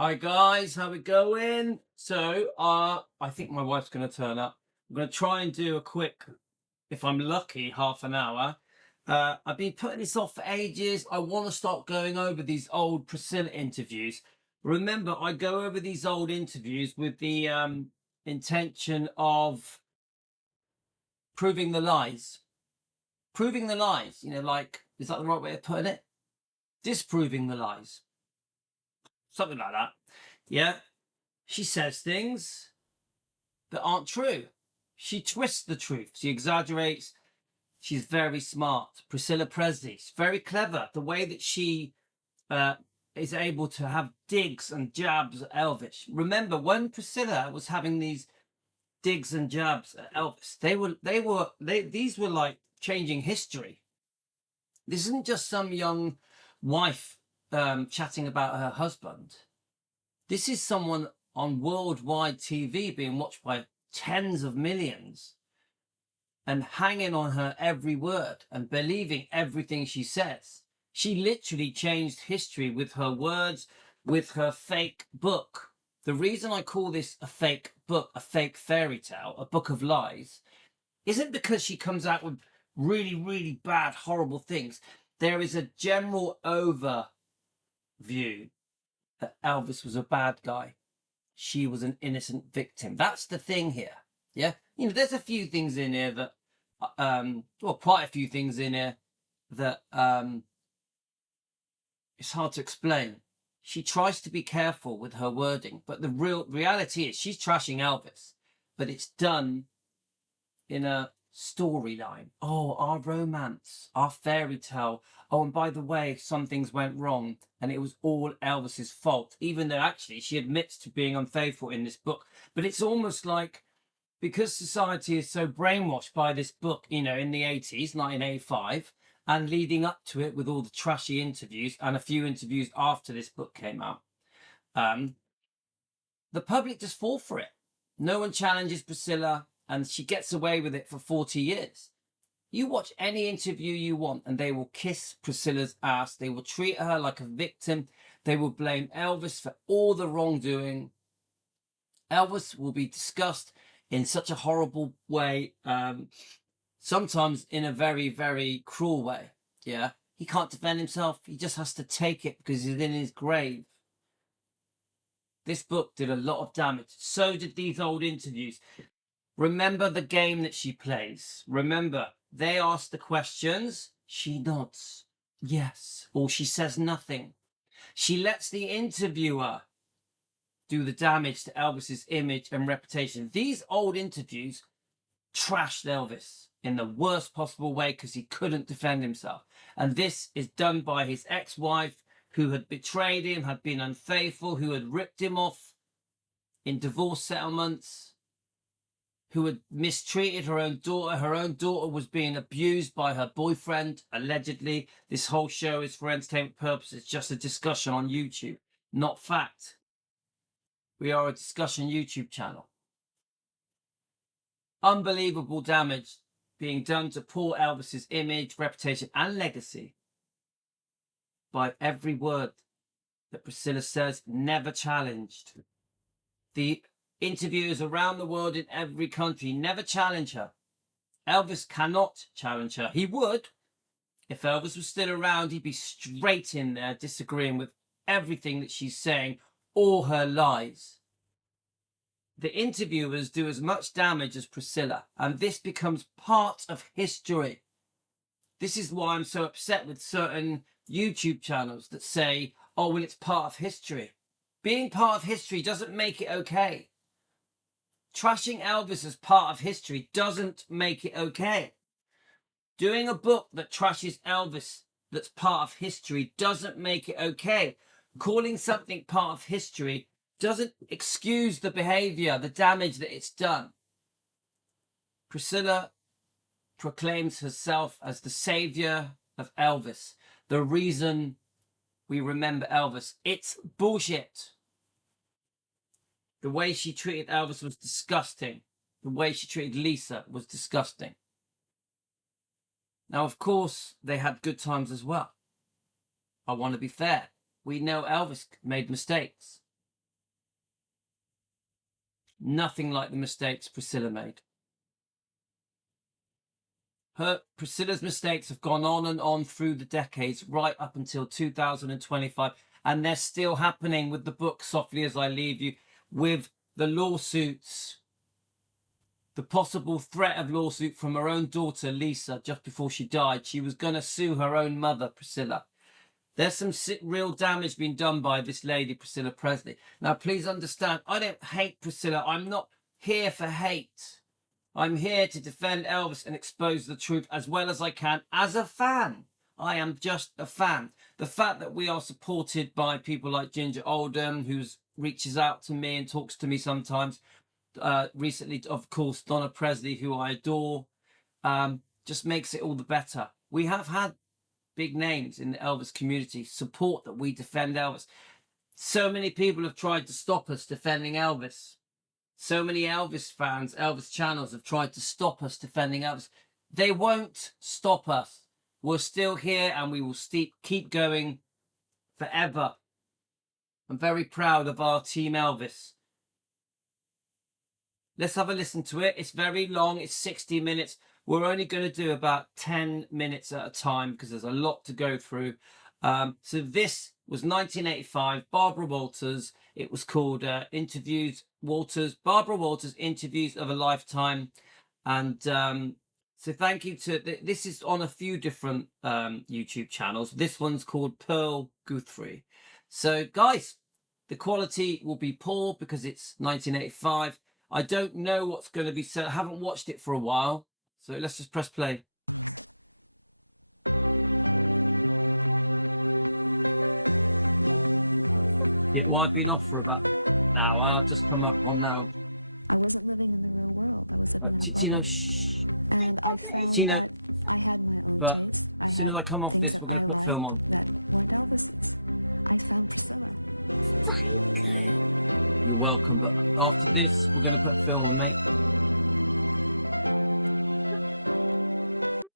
Hi guys, how we going? I think my wife's going to turn up. I'm going to try and do a quick, if I'm lucky, half an hour. I've been putting this off for ages. I want to start going over these old Priscilla interviews. Remember, I go over these old interviews with the intention of proving the lies. Proving the lies, like, is that the right way of putting it? Disproving the lies. Something like that. Yeah. She says things that aren't true. She twists the truth. She exaggerates. She's very smart. Priscilla Presley. She's very clever. The way that she is able to have digs and jabs at Elvis. Remember, when Priscilla was having these digs and jabs at Elvis, these were like changing history. This isn't just some young wife chatting about her husband. This is someone on worldwide TV being watched by tens of millions and hanging on her every word and believing everything she says. She literally changed history with her words, with her fake book. The reason I call this a fake book, a fake fairy tale, a book of lies, isn't because she comes out with really, really bad, horrible things. There is a general overview that Elvis was a bad guy. She was an innocent victim. That's the thing here. Yeah. There's a few things in here that, quite a few things in here that it's hard to explain. She tries to be careful with her wording, but the real reality is she's trashing Elvis, but it's done in a storyline. Oh, our romance, our fairy tale. Oh, and by the way, some things went wrong and it was all Elvis's fault, even though actually she admits to being unfaithful in this book. But it's almost like, because society is so brainwashed by this book, in the 80s, 1985, and leading up to it with all the trashy interviews and a few interviews after this book came out, the public just fall for it. No one challenges Priscilla, and she gets away with it for 40 years. You watch any interview you want and they will kiss Priscilla's ass. They will treat her like a victim. They will blame Elvis for all the wrongdoing. Elvis will be discussed in such a horrible way, sometimes in a very, very cruel way. Yeah, he can't defend himself. He just has to take it because he's in his grave. This book did a lot of damage. So did these old interviews. Remember the game that she plays. Remember, they ask the questions. She nods. Yes. Or she says nothing. She lets the interviewer do the damage to Elvis's image and reputation. These old interviews trashed Elvis in the worst possible way because he couldn't defend himself. And this is done by his ex-wife, who had betrayed him, had been unfaithful, who had ripped him off in divorce settlements, who had mistreated her own daughter. Her own daughter was being abused by her boyfriend, allegedly. This whole show is for entertainment purposes, just a discussion on YouTube, not fact. We are a discussion YouTube channel. Unbelievable damage being done to poor Elvis's image, reputation, and legacy by every word that Priscilla says, never challenged. The interviewers around the world in every country never challenge her. Elvis cannot challenge her. He would. If Elvis was still around, he'd be straight in there disagreeing with everything that she's saying, all her lies. The interviewers do as much damage as Priscilla, and this becomes part of history. This is why I'm so upset with certain YouTube channels that say, oh, well, it's part of history. Being part of history doesn't make it okay. Trashing Elvis as part of history doesn't make it okay. Doing a book that trashes Elvis that's part of history doesn't make it okay. Calling something part of history doesn't excuse the behavior, the damage that it's done. Priscilla proclaims herself as the savior of Elvis, the reason we remember Elvis. It's bullshit. The way she treated Elvis was disgusting. The way she treated Lisa was disgusting. Now, of course, they had good times as well. I want to be fair. We know Elvis made mistakes. nothing like the mistakes Priscilla made. Priscilla's mistakes have gone on and on through the decades, right up until 2025, and they're still happening with the book Softly as I Leave You, with the lawsuits, the possible threat of lawsuit from her own daughter, Lisa, just before she died. She was going to sue her own mother, Priscilla. There's some real damage being done by this lady, Priscilla Presley. Now, please understand, I don't hate Priscilla. I'm not here for hate. I'm here to defend Elvis and expose the truth as well as I can as a fan. I am just a fan. The fact that we are supported by people like Ginger Oldham, who reaches out to me and talks to me sometimes. Recently, of course, Donna Presley, who I adore, just makes it all the better. We have had big names in the Elvis community support that we defend Elvis. So many people have tried to stop us defending Elvis. So many Elvis fans, Elvis channels have tried to stop us defending Elvis. They won't stop us. We're still here and we will keep going forever. I'm very proud of our team Elvis. Let's have a listen to it. It's very long. It's 60 minutes. We're only going to do about 10 minutes at a time because there's a lot to go through. So this was 1985, Barbara Walters. It was called Barbara Walters Interviews of a Lifetime. And so thank you to, this is on a few different YouTube channels. This one's called Pearl Guthrie. So guys, the quality will be poor because it's 1985. I don't know what's going to be said. I haven't watched it for a while. So let's just press play. Yeah, well, I've been off for about an hour. I've just come up on now. Tino, shh. Tino, but as soon as I come off this, we're going to put film on. You're welcome, but after this, we're going to put film on, mate.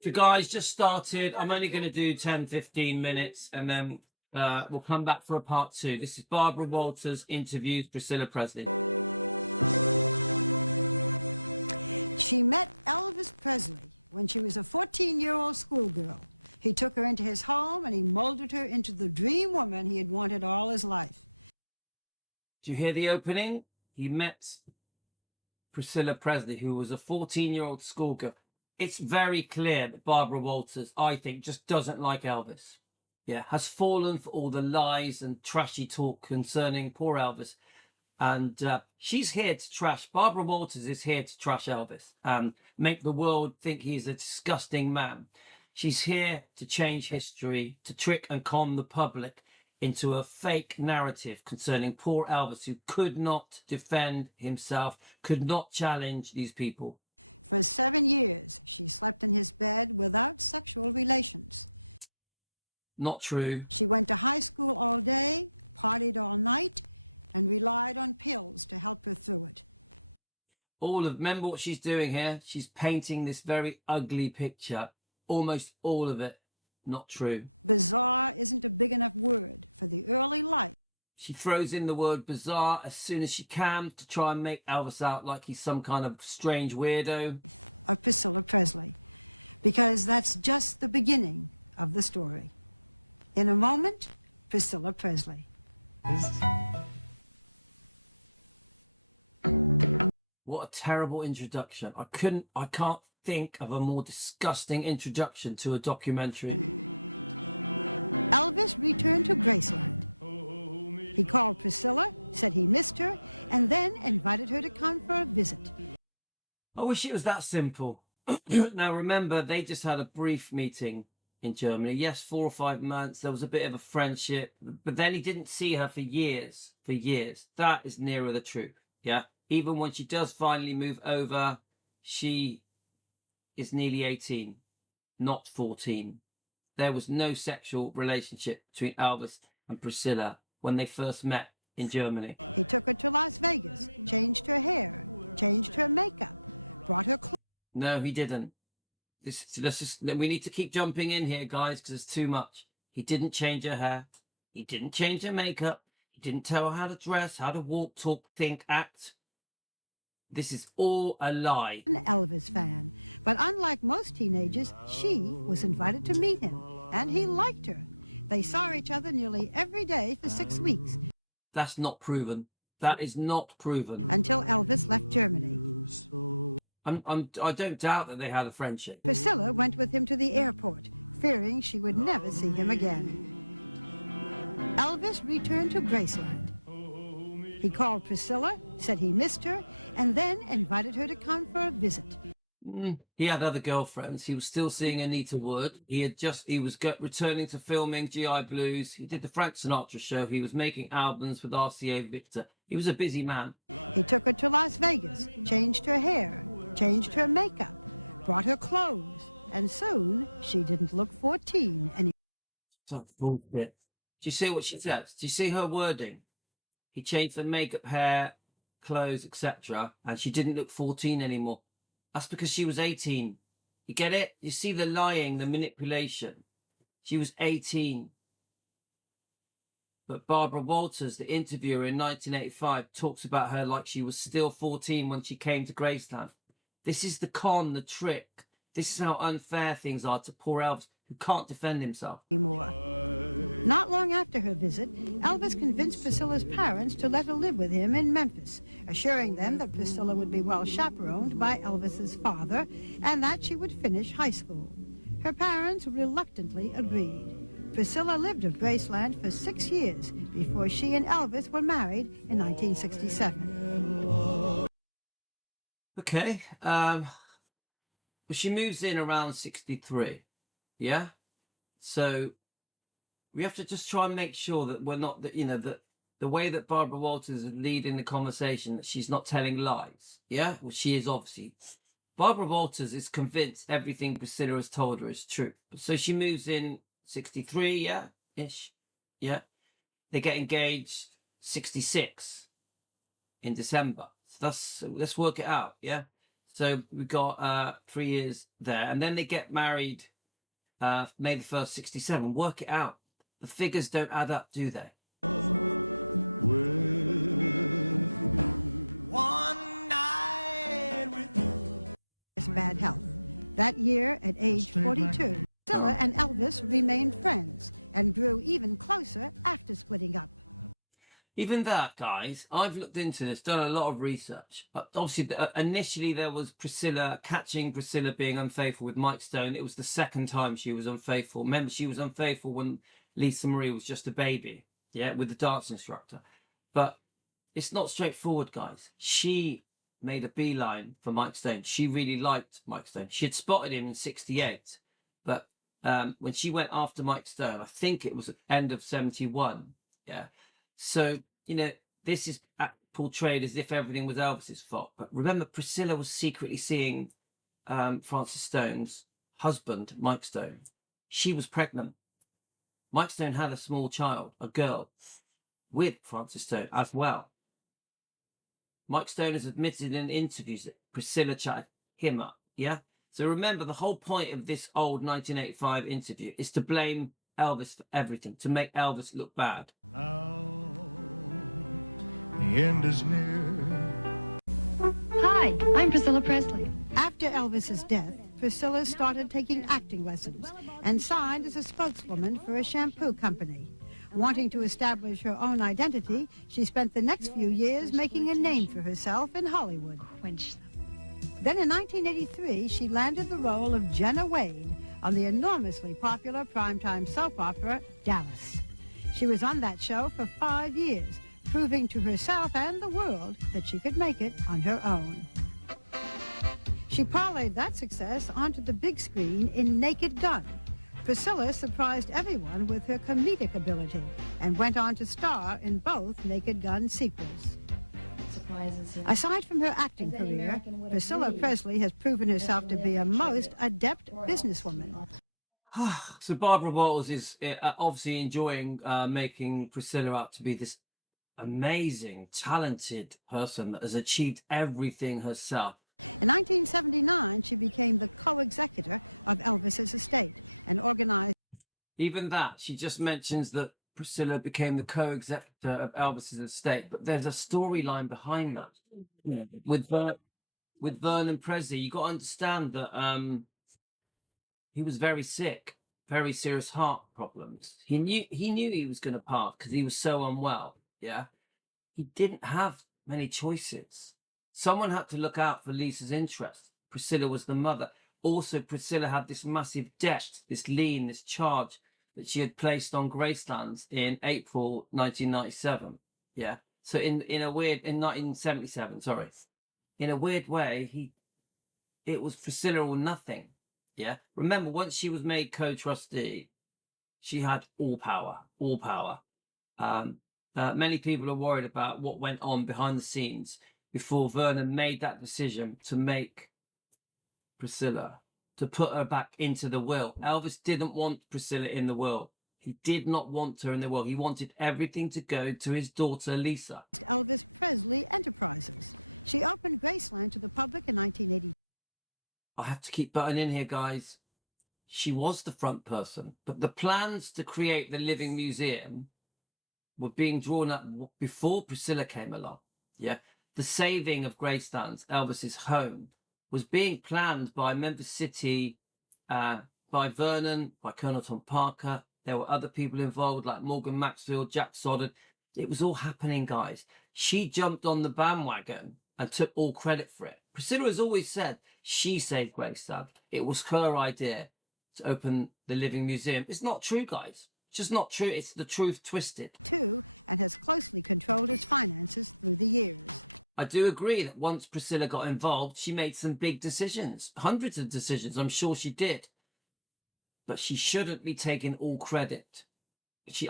The guys just started. I'm only going to do 10, 15 minutes, and then we'll come back for a part 2. This is Barbara Walters interviews Priscilla Presley. Do you hear the opening? He met Priscilla Presley, who was a 14-year-old schoolgirl. It's very clear that Barbara Walters, I think, just doesn't like Elvis. Yeah, has fallen for all the lies and trashy talk concerning poor Elvis. And she's here to trash. Barbara Walters is here to trash Elvis and make the world think he's a disgusting man. She's here to change history, to trick and con the public into a fake narrative concerning poor Elvis, who could not defend himself, could not challenge these people. Not true. Remember what she's doing here? She's painting this very ugly picture. Almost all of it not true. She throws in the word bizarre as soon as she can to try and make Elvis out like he's some kind of strange weirdo. What a terrible introduction. I can't think of a more disgusting introduction to a documentary. I wish it was that simple. Now, remember, they just had a brief meeting in Germany. Yes, 4 or 5 months. There was a bit of a friendship, but then he didn't see her for years. For years. That is nearer the truth. Yeah. Even when she does finally move over, she is nearly 18, not 14. There was no sexual relationship between Elvis and Priscilla when they first met in Germany. No, he didn't. We need to keep jumping in here, guys, because it's too much. He didn't change her hair. He didn't change her makeup. He didn't tell her how to dress, how to walk, talk, think, act. This is all a lie. That's not proven. That is not proven. I don't doubt that they had a friendship. He had other girlfriends. He was still seeing Anita Wood. He was returning to filming GI Blues. He did the Frank Sinatra show. He was making albums with RCA Victor. He was a busy man. So bullshit. Do you see what she says? Do you see her wording? He changed the makeup, hair, clothes, etc., and she didn't look 14 anymore. That's because she was 18. You get it? You see the lying, the manipulation. She was 18. But Barbara Walters, the interviewer in 1985, talks about her like she was still 14 when she came to Graceland. This is the con, the trick. This is how unfair things are to poor Elvis, who can't defend himself. Okay. But she moves in around 63. Yeah. So we have to just try and make sure that we're not that that the way that Barbara Walters is leading the conversation, that she's not telling lies. Yeah, well, she is obviously. Barbara Walters is convinced everything Priscilla has told her is true. So she moves in 63, yeah, ish. Yeah. They get engaged 66 in December. So let's work it out, yeah. So we got 3 years there, and then they get married May the 1st, 67. Work it out. The figures don't add up, do they? Um, Even that, guys, I've looked into this, done a lot of research. Obviously, initially there was catching Priscilla being unfaithful with Mike Stone. It was the second time she was unfaithful. Remember, she was unfaithful when Lisa Marie was just a baby, yeah, with the dance instructor. But it's not straightforward, guys. She made a beeline for Mike Stone. She really liked Mike Stone. She had spotted him in 68, but when she went after Mike Stone, I think it was at the end of 71. Yeah. So, this is portrayed as if everything was Elvis's fault. But remember, Priscilla was secretly seeing Francis Stone's husband, Mike Stone. She was pregnant. Mike Stone had a small child, a girl, with Francis Stone as well. Mike Stone has admitted in interviews that Priscilla chatted him up. Yeah. So remember, the whole point of this old 1985 interview is to blame Elvis for everything, to make Elvis look bad. So Barbara Walters is obviously enjoying making Priscilla out to be this amazing, talented person that has achieved everything herself. Even that, she just mentions that Priscilla became the co-executor of Elvis's estate, but there's a storyline behind that. Yeah. With Vernon Presley, you got to understand that he was very sick, very serious heart problems. He knew he was going to pass because he was so unwell. Yeah, he didn't have many choices. Someone had to look out for Lisa's interests. Priscilla was the mother. Also, Priscilla had this massive debt, this lien, this charge that she had placed on Gracelands in April 1997. Yeah. So in 1977, sorry. In a weird way, it was Priscilla or nothing. Yeah. Remember, once she was made co-trustee, she had all power, all power. Many people are worried about what went on behind the scenes before Vernon made that decision to make Priscilla, to put her back into the will. Elvis didn't want Priscilla in the will. He did not want her in the will. He wanted everything to go to his daughter, Lisa. I have to keep butting in here, guys. She was the front person, but the plans to create the Living Museum were being drawn up before Priscilla came along. Yeah. The saving of Gracelands, Elvis's home, was being planned by Memphis City, by Vernon, by Colonel Tom Parker. There were other people involved like Morgan Maxfield, Jack Soddard. It was all happening, guys. She jumped on the bandwagon and took all credit for it. Priscilla has always said she saved Graceland. It was her idea to open the Living Museum. It's not true, guys. It's just not true. It's the truth twisted. I do agree that once Priscilla got involved, she made some big decisions, hundreds of decisions. I'm sure she did. But she shouldn't be taking all credit.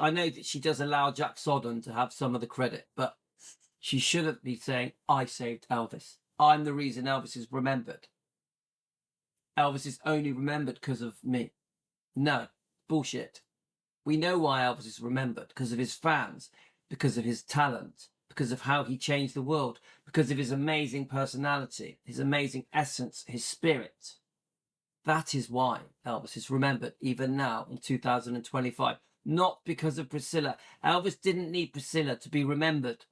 I know that she does allow Jack Soddern to have some of the credit, but she shouldn't be saying, I saved Elvis. I'm the reason Elvis is remembered. Elvis is only remembered because of me. No, bullshit. We know why Elvis is remembered, because of his fans, because of his talent, because of how he changed the world, because of his amazing personality, his amazing essence, his spirit. That is why Elvis is remembered even now in 2025, not because of Priscilla. Elvis didn't need Priscilla to be remembered.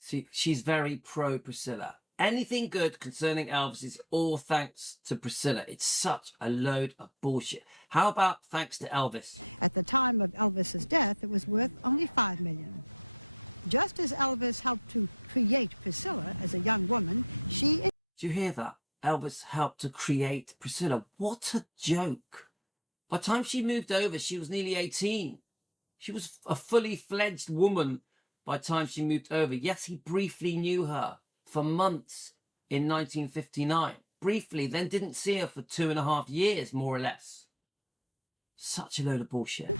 See, she's very pro Priscilla. Anything good concerning Elvis is all thanks to Priscilla. It's such a load of bullshit. How about thanks to Elvis? Do you hear that? Elvis helped to create Priscilla. What a joke. By the time she moved over, she was nearly 18. She was a fully fledged woman by the time she moved over. Yes, he briefly knew her for months in 1959. Briefly, then didn't see her for 2.5 years, more or less. Such a load of bullshit.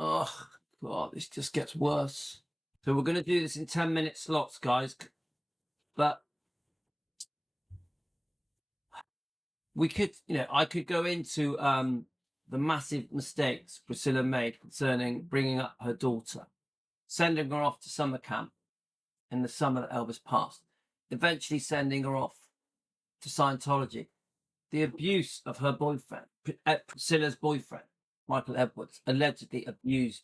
Oh, God, this just gets worse. So we're going to do this in 10-minute slots, guys. But we could, I could go into the massive mistakes Priscilla made concerning bringing up her daughter, sending her off to summer camp in the summer that Elvis passed, eventually sending her off to Scientology, the abuse of her boyfriend, Priscilla's boyfriend, Michael Edwards, allegedly abused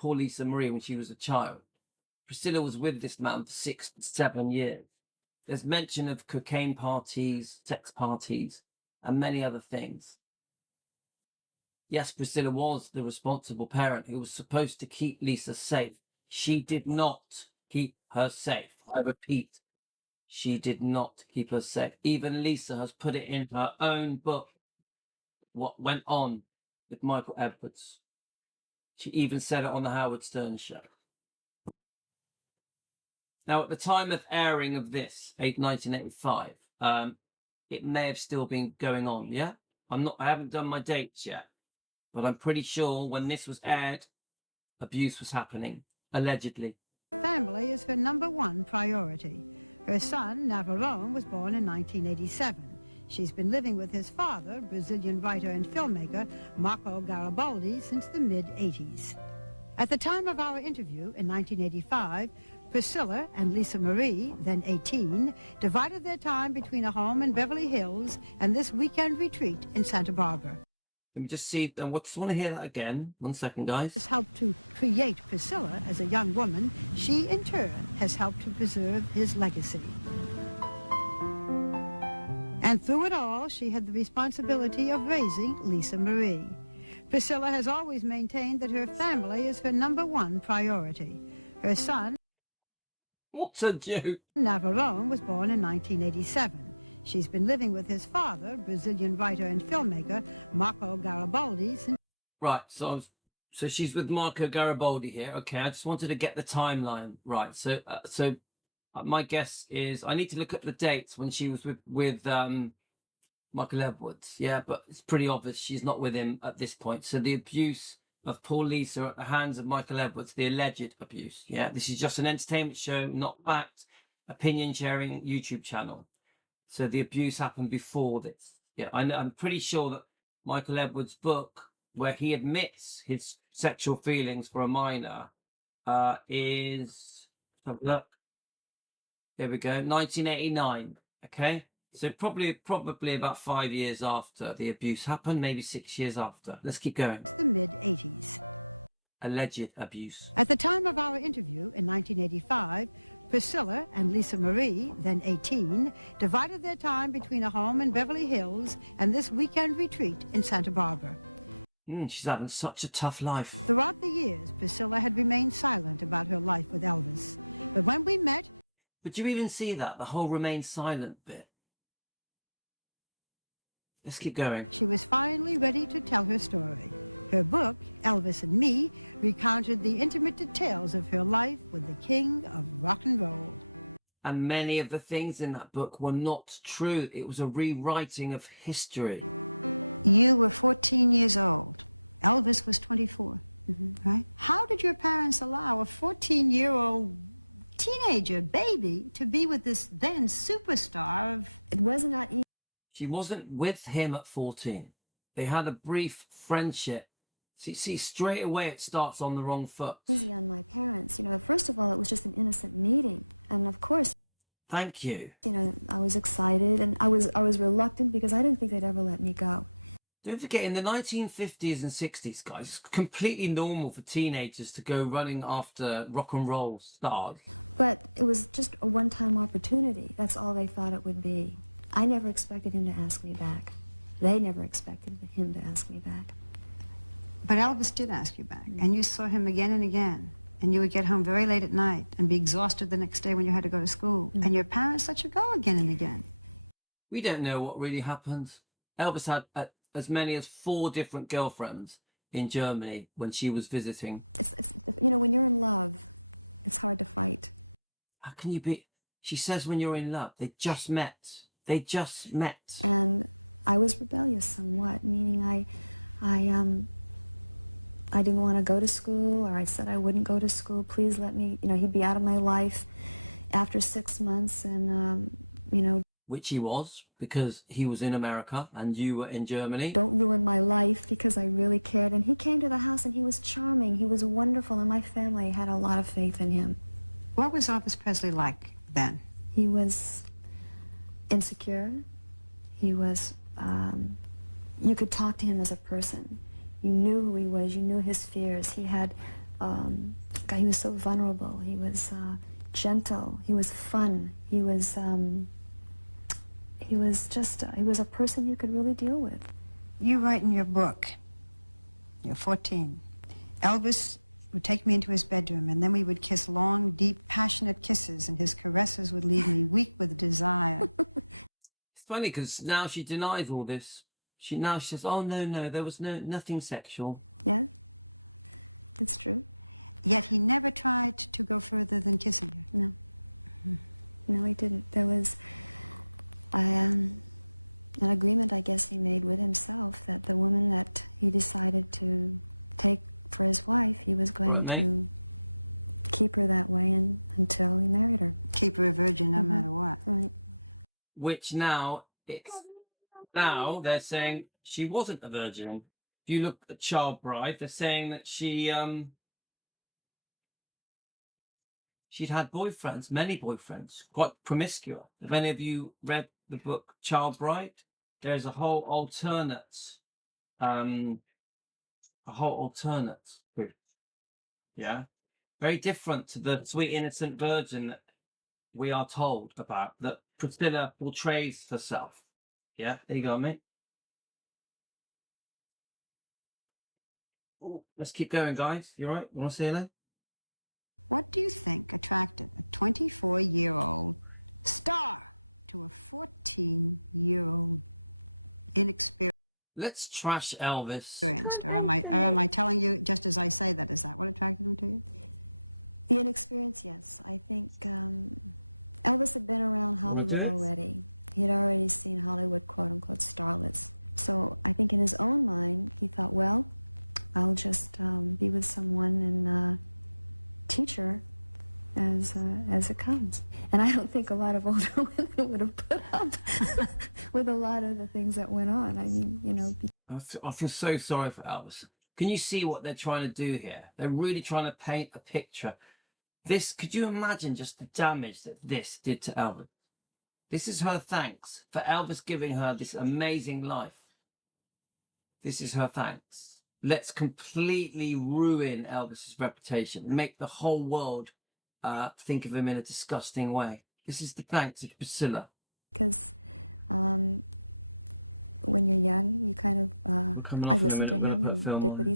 poor Lisa Marie when she was a child. Priscilla was with this man for 6 to 7 years. There's mention of cocaine parties, sex parties, and many other things. Yes, Priscilla was the responsible parent who was supposed to keep Lisa safe. She did not keep her safe. I repeat, she did not keep her safe. Even Lisa has put it in her own book what went on with Michael Edwards. She even said it on the Howard Stern show. Now, at the time of airing of this, 1985, it may have still been going on. Yeah, I haven't done my dates yet, but I'm pretty sure when this was aired, abuse was happening, allegedly. Let me just see. I just want to hear that again. 1 second, guys. What a joke. Right. So she's with Marco Garibaldi here. Okay. I just wanted to get the timeline right. So my guess is I need to look at the dates when she was with Michael Edwards. Yeah, but it's pretty obvious she's not with him at this point. So the abuse of poor Lisa at the hands of Michael Edwards, the alleged abuse. Yeah, this is just an entertainment show, not fact, opinion sharing YouTube channel. So the abuse happened before this. Yeah, I'm pretty sure that Michael Edwards' book, where he admits his sexual feelings for a minor, is, let's have a look. There we go, 1989. Okay, so probably about 5 years after the abuse happened, maybe 6 years after. Let's keep going. Alleged abuse. She's having such a tough life. But you even see that the whole remain silent bit. Let's keep going. And many of the things in that book were not true. It was a rewriting of history. She wasn't with him at 14. They had a brief friendship. See, straight away it starts on the wrong foot. Thank you. Don't forget, in the 1950s and 60s, guys, it's completely normal for teenagers to go running after rock and roll stars. We don't know what really happened. Elvis had as many as 4 different girlfriends in Germany when she was visiting. How can you be? She says when you're in love, they just met. They just met. Which he was, because he was in America and you were in Germany. It's funny because now she denies all this. She says, "Oh no, there was nothing sexual." Right, mate? Which now they're saying she wasn't a virgin. If you look at Child Bride, they're saying that she'd had boyfriends, many boyfriends, quite promiscuous. Have any of you read the book Child Bride? There's a whole alternate a whole alternate truth. Yeah, very different to the sweet innocent virgin that we are told about, that Priscilla portrays herself. Yeah, there you go, mate. Ooh, let's keep going, guys. You all right? You want to say hello? Let's trash Elvis. Can't open it. Want to do it? I feel so sorry for Elvis. Can you see what they're trying to do here? They're really trying to paint a picture. This, could you imagine just the damage that this did to Elvis? This is her thanks for Elvis giving her this amazing life. This is her thanks. Let's completely ruin Elvis's reputation, make the whole world think of him in a disgusting way. This is the thanks of Priscilla. We're coming off in a minute. We're going to put a film on.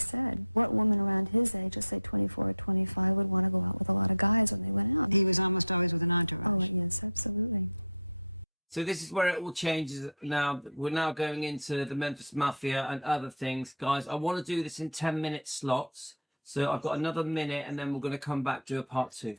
So this is where it all changes now. We're now going into the Memphis Mafia and other things. Guys, I want to do this in 10-minute slots. So I've got another minute and then we're going to come back to a part 2.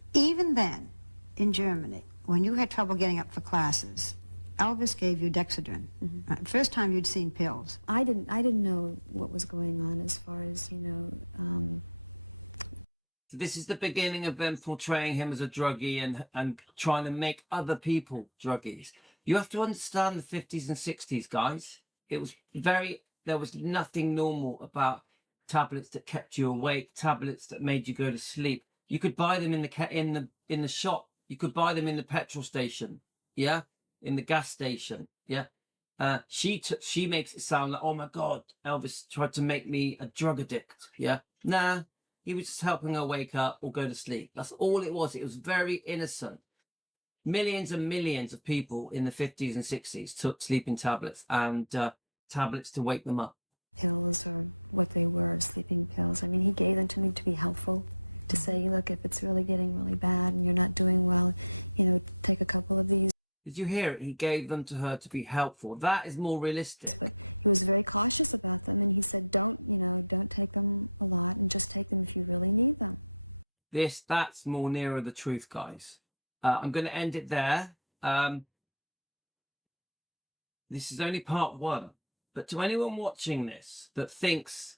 So this is the beginning of them portraying him as a druggie and trying to make other people druggies. You have to understand the 50s and 60s, guys. It was there was nothing normal about tablets that kept you awake, tablets that made you go to sleep. You could buy them in the shop. You could buy them in the petrol station. Yeah, in the gas station. Yeah. She makes it sound like, oh my God, Elvis tried to make me a drug addict. Yeah. Nah, he was just helping her wake up or go to sleep. That's all it was. It was very innocent. Millions and millions of people in the 50s and 60s took sleeping tablets and tablets to wake them up. Did you hear it? He gave them to her to be helpful. That is more realistic. That's more nearer the truth, guys. I'm going to end it there. This is only part 1. But to anyone watching this that thinks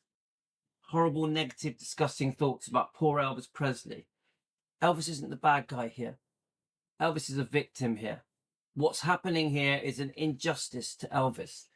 horrible, negative, disgusting thoughts about poor Elvis Presley, Elvis isn't the bad guy here. Elvis is a victim here. What's happening here is an injustice to Elvis.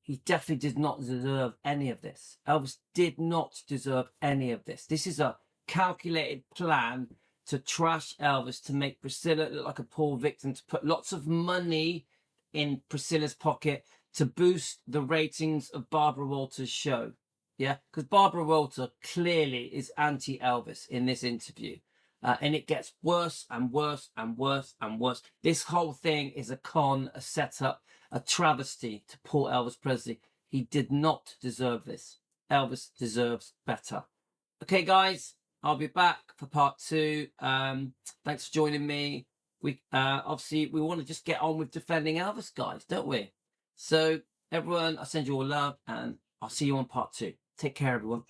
He definitely did not deserve any of this. Elvis did not deserve any of this. This is a calculated plan to trash Elvis, to make Priscilla look like a poor victim, to put lots of money in Priscilla's pocket, to boost the ratings of Barbara Walters' show. Yeah, because Barbara Walters clearly is anti-Elvis in this interview. And it gets worse and worse and worse and worse. This whole thing is a con, a setup, a travesty to poor Elvis Presley. He did not deserve this. Elvis deserves better. Okay, guys, I'll be back for part 2. Thanks for joining me. We obviously we want to just get on with defending Elvis, guys, don't we? So everyone, I send you all love and I'll see you on part 2. Take care, everyone.